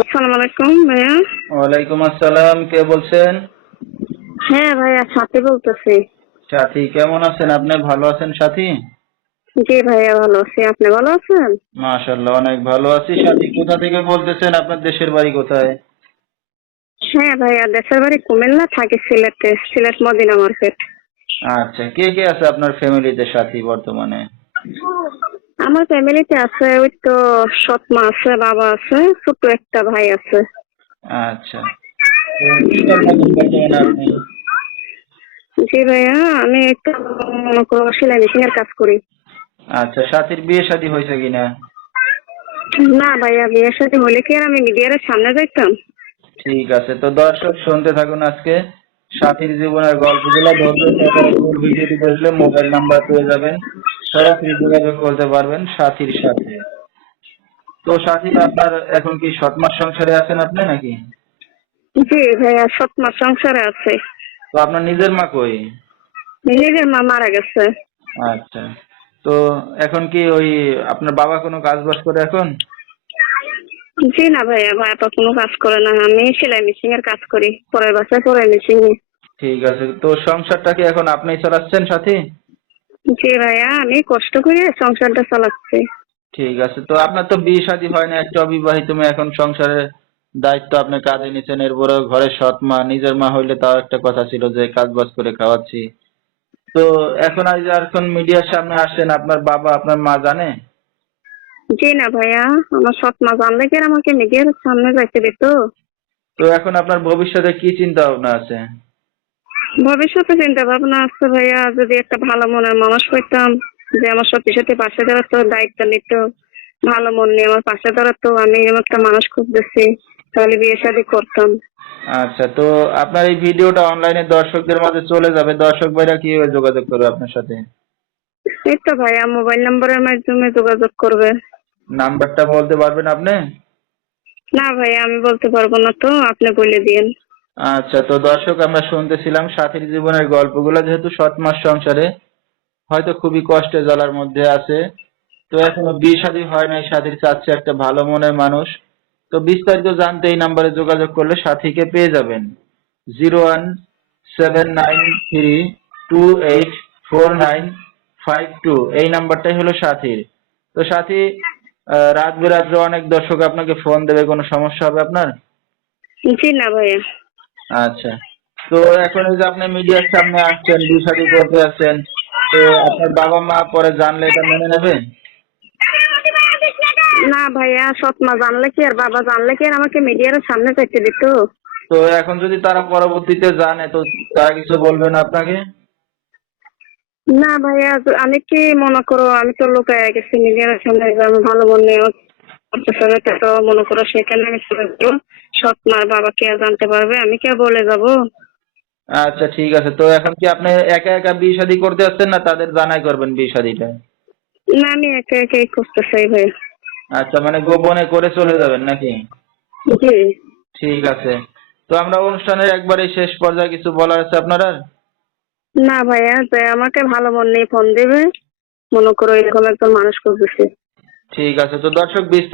আসসালামু আলাইকুম ভাইয়া। ওয়ালাইকুম আসসালাম কে বলছেন? হ্যাঁ ভাইয়া সাথী বলতেছি। সাথী কেমন আছেন? আপনি ভালো আছেন সাথী? জি ভাইয়া ভালো আছি। আপনি ভালো আছেন? মাশাল্লাহ অনেক ভালো আছি। সাথী কোথা থেকে বলতেছেন? আপনার দেশের বাড়ি কোথায়? হ্যাঁ ভাইয়া দেশের বাড়ি কুমিল্লা থাকি সিলেটে সিলেট মদিনা মার্কেট। আচ্ছা কে কে আছে আপনার ফ্যামিলিতে সাথী বর্তমানে? আমার ফ্যামিলিতে আছে ওই তো সৎ মা আছে বাবা আছে ছোট্ট একটা ভাই আছে। আচ্ছা। জি ভাইয়া আমি একটু সেলাই মেশিন এর কাজ করি। আচ্ছা সাথীর বিয়ে শাদী হয়েছে কিনা? না ভাইয়া বিয়ের সাথে হলে কি আর আমি মিডিয়ার সামনে যাইতাম? ঠিক আছে তো দর্শক শুনতে থাকুন আজকে। সাথীর জীবনের গল্পগুলো ধৈর্য সহকারে ভিডিওটি দেখলে মোবাইল নাম্বার পেয়ে যাবেন। সরাসরি যোগাযোগ করতে পারবেন সাথীর সাথে। তো সাথী আপনার এখন কি সৎমাস সংসারে আছেন আপনি নাকি? জি ভাইয়া সৎ মা সংসারে আছে। তো আপনার নিজের মা কই? নিজের মা মারা গেছে। আচ্ছা। তো এখন কি ওই আপনার বাবা কোনো কাজ বাজ করে এখন? জি না ভাইয়া তো কোনো কাজ করে না। আমি সেলাই মেশিন এর কাজ করি পরের বাসায় পরের মেশিন ঠিক আছে। তো সংসারটা কি এখন আপনি চালাচ্ছেন সাথী? জি ভাইয়া আমি কষ্ট করে সংসারটা চালাচ্ছি। ঠিক আছে তো আপনার তো বিয়ে শাদী হয় না একটা অবিবাহিত মেয়ে এখন সংসারের দায়িত্ব আপনি কাজে নিচ্ছেন এরপরে ঘরের সৎ মা নিজের মা হইলে তাও একটা কথা ছিল যে কাজ বাজ করে খাওয়াচ্ছি। তো এখন আজ আর এখন মিডিয়ার সামনে আসেন আপনার বাবা আপনার মা জানে? জি না ভাইয়া আমার সৎ মা জানলে কি আর আমাকে মিডিয়ার সামনে যাইতে দিত? তো এখন আপনার ভবিষ্যতে কি চিন্তা ভাবনা আছে? ভবিষ্যতে চিন্তা ভাবনা আছে ভাইয়া যদি একটা ভালো মনের মানুষ পেতাম যে আমার সত্যি সত্যি পাশে দাঁড়াতো দায়িত্ব নিত ভালো মন নিয়ে আমার পাশে দাঁড়াতো আমি এরকম একটা মানুষ খুঁজতেছি তাহলে বিয়ে শাদী করতাম। আচ্ছা তো আপনার এই ভিডিওটা অনলাইনে দর্শকদের মাঝে চলে যাবে। দর্শক ভাইরা কীভাবে যোগাযোগ করবে আপনার সাথে? এই তো ভাইয়া মোবাইল নম্বরের মাধ্যমে যোগাযোগ করবে। নাম্বারটা বলতে পারবেন আপনি? না ভাইয়া আমি বলতে পারব না তো আপনি বলে দিন আচ্ছা তো দর্শক, আমরা শুনতেছিলাম সাথীর জীবনের গল্পগুলো, যেহেতু সৎ মাস সংসারে, হয়তো খুবই কষ্টে জ্বালার মধ্যে আছে। তো এখনও বিয়ে শাদী হয় নাই, সাথীর চাচ্ছে একটা ভালো মনের মানুষ। তো বিস্তারিত জানতে এই নাম্বারে যোগাযোগ করলে সাথীকে পেয়ে যাবেন। Zero one seven nine three two eight four nine five two. এই নাম্বারটাই হলো সাথীর। তো সাথী রাত বেরাত্রে অনেক দর্শক আপনাকে ফোন দেবে, কোনো সমস্যা হবে আপনার? জি না ভাইয়া। আচ্ছা। তো এখন এই যে আপনি মিডিয়ার সামনে আসছেন বিয়ে শাদী করতে আসছেন তো আপনার বাবা মা পরে জানলে এটা মেনে নেবে না ভাইয়া সৎ মা জানলে কি আর বাবা জানলে কি আর আমাকে মিডিয়ার সামনে থাকতে দিত? তো এখন যদি তারা পরবর্তীতে জানে তো তারা কিছু বলবে না আপনাকে? না ভাইয়া আমি কি মনে করো আমি তো লোকায় গেছি মিডিয়ার সামনে ভালো মনে করতেছে মনে করো সেখানে আমি চলে সৎ মার বাবা কে জানতে পারবে? আমি কে বলে যাব? আচ্ছা ঠিক আছে। তো এখন কি আপনি একা একা বিয়ে শাদী করতে আসছেন না তাদের জানাই করবেন বিয়ে শাদীটা? না আমি একে একে করতে চাই ভাইয়া। আচ্ছা মানে গোপনে করে চলে যাবেন নাকি? জি। ঠিক আছে। তো আমরা অনুষ্ঠানের একবারে শেষ পর্যায়ে কিছু বলার আছে আপনার? না ভাইয়া যে আমাকে ভালো মন নিয়ে ফোন দেবে। মনে করো এরকম একজন মানুষ খুঁজতেছে। ঠিক আছে। তো দর্শক বিস্তারিত